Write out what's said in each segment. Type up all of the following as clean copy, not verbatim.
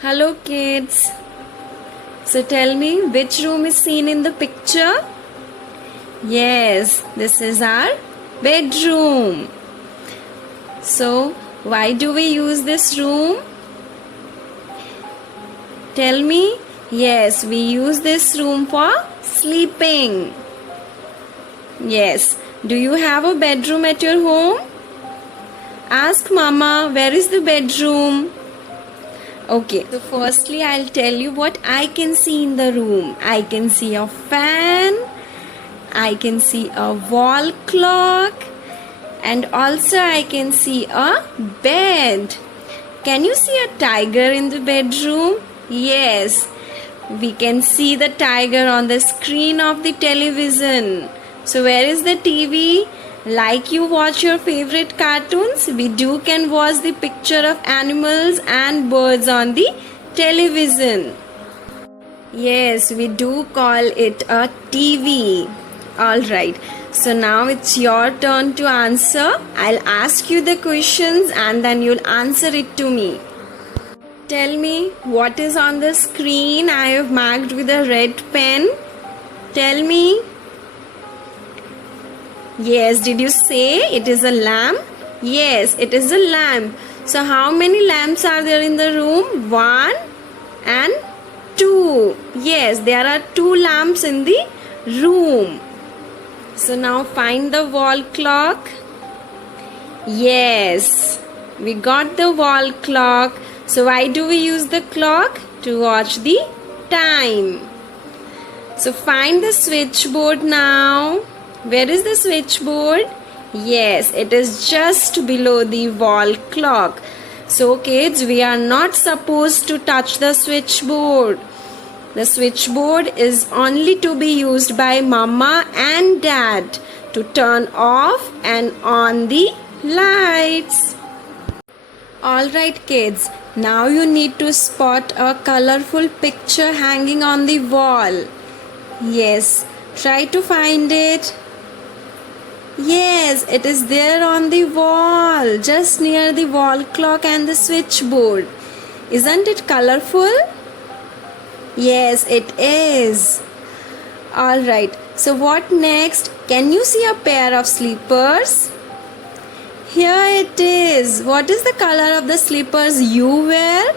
Hello kids. So tell me, which room is seen in the picture? Yes, this is our bedroom. So why do we use this room? Tell me. Yes, we use this room for sleeping. Yes. Do you have a bedroom at your home? Ask Mama, where is the bedroom? Okay, so firstly I'll tell you what I can see in the room. I can see a fan, I can see a wall clock, and also I can see a bed. Can you see a tiger in the bedroom? Yes, we can see the tiger on the screen of the television. So where is the TV? Like you watch your favorite cartoons, we can watch the picture of animals and birds on the television. Yes, we do call it a TV. Alright, so now it's your turn to answer. I'll ask you the questions and then you'll answer it to me. Tell me what is on the screen. I have marked with a red pen. Tell me. Yes, did you say it is a lamp? Yes, it is a lamp. So how many lamps are there in the room? 1 and 2. Yes, there are 2 lamps in the room. So now find the wall clock. Yes, we got the wall clock. So why do we use the clock? To watch the time. So find the switchboard now. Where is the switchboard? Yes, it is just below the wall clock. So kids, we are not supposed to touch the switchboard. The switchboard is only to be used by Mama and Dad to turn off and on the lights. Alright kids, now you need to spot a colorful picture hanging on the wall. Yes, try to find it. Yes, it is there on the wall, just near the wall clock and the switchboard. Isn't it colorful? Yes, it is. Alright, so what next? Can you see a pair of slippers? Here it is. What is the color of the slippers you wear?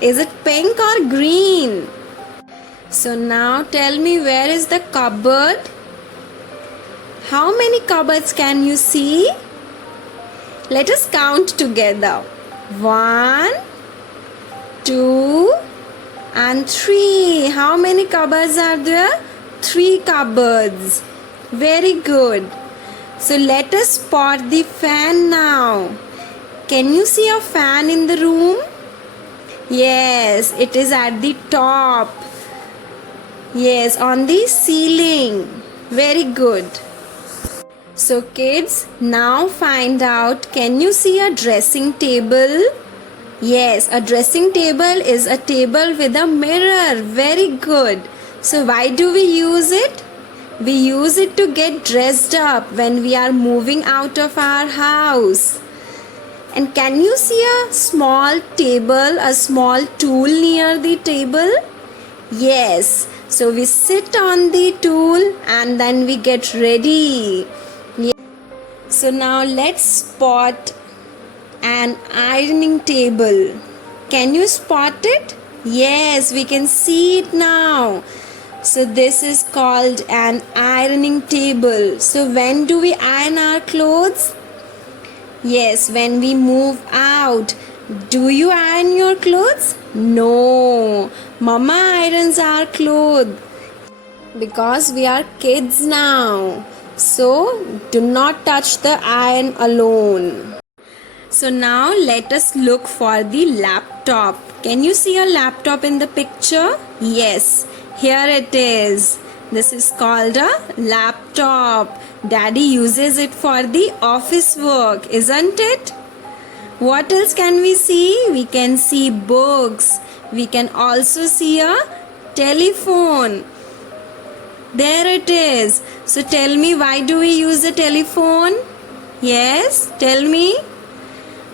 Is it pink or green? So now tell me, where is the cupboard? How many cupboards can you see? Let us count together. 1, 2 and 3. How many cupboards are there? 3 cupboards. Very good. So let us spot the fan now. Can you see a fan in the room? Yes, it is at the top. Yes, on the ceiling. Very good. So kids, now find out, can you see a dressing table? Yes, a dressing table is a table with a mirror. Very good. So why do we use it? We use it to get dressed up when we are moving out of our house. And can you see a small table, a small tool near the table? Yes. So we sit on the tool and then we get ready. So now let's spot an ironing table. Can you spot it? Yes, we can see it now. So this is called an ironing table. So when do we iron our clothes? Yes, when we move out. Do you iron your clothes? No. Mama irons our clothes because we are kids now. So do not touch the iron alone. So now let us look for the laptop. Can you see a laptop in the picture? Yes, here it is. This is called a laptop. Daddy uses it for the office work, isn't it? What else can we see? We can see books. We can also see a telephone. There it is. So tell me, why do we use the telephone? Yes, tell me.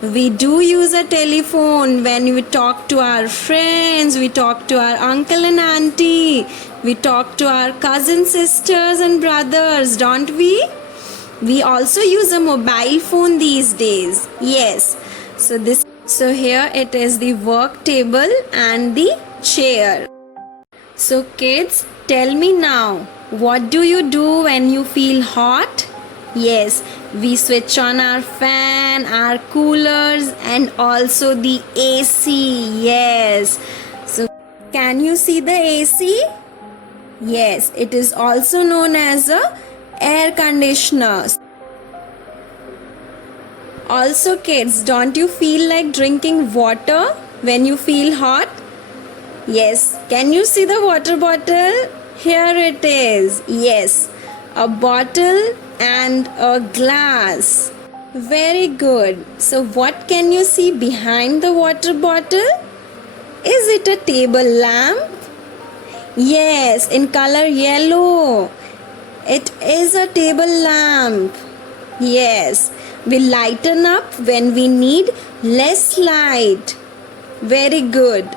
We do use a telephone when we talk to our friends, we talk to our uncle and auntie, we talk to our cousins, sisters, and brothers, don't we? We also use a mobile phone these days. Yes. So here it is the work table and the chair. So kids, tell me now, what do you do when you feel hot? Yes, we switch on our fan, our coolers, and also the AC. Yes. So can you see the AC? Yes, it is also known as a air conditioner. Also kids, don't you feel like drinking water when you feel hot? Yes, can you see the water bottle? Here it is. Yes, a bottle and a glass. Very good. So what can you see behind the water bottle? Is it a table lamp? Yes, in color yellow. It is a table lamp. Yes, we lighten up when we need less light. Very good.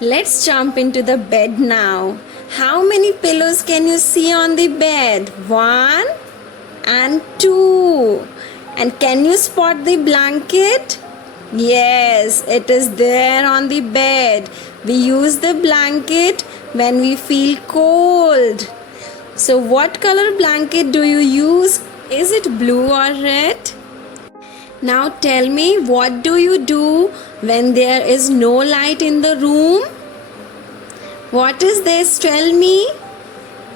Let's jump into the bed now. How many pillows can you see on the bed? 1 and 2. And can you spot the blanket? Yes, it is there on the bed. We use the blanket when we feel cold. So what color blanket do you use? Is it blue or red? Now tell me, what do you do when there is no light in the room? What is this? Tell me.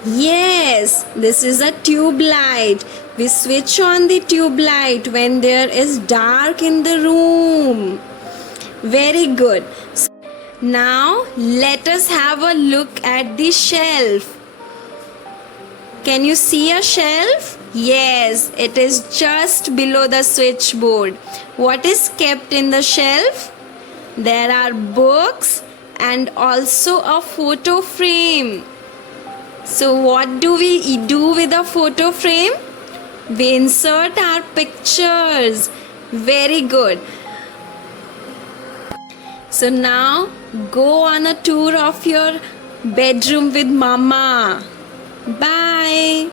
Yes, this is a tube light. We switch on the tube light when there is dark in the room. Very good. Now let us have a look at the shelf. Can you see a shelf? Yes, it is just below the switchboard. What is kept in the shelf? There are books and also a photo frame. So what do we do with a photo frame? We insert our pictures. Very good. So now go on a tour of your bedroom with Mama. Bye.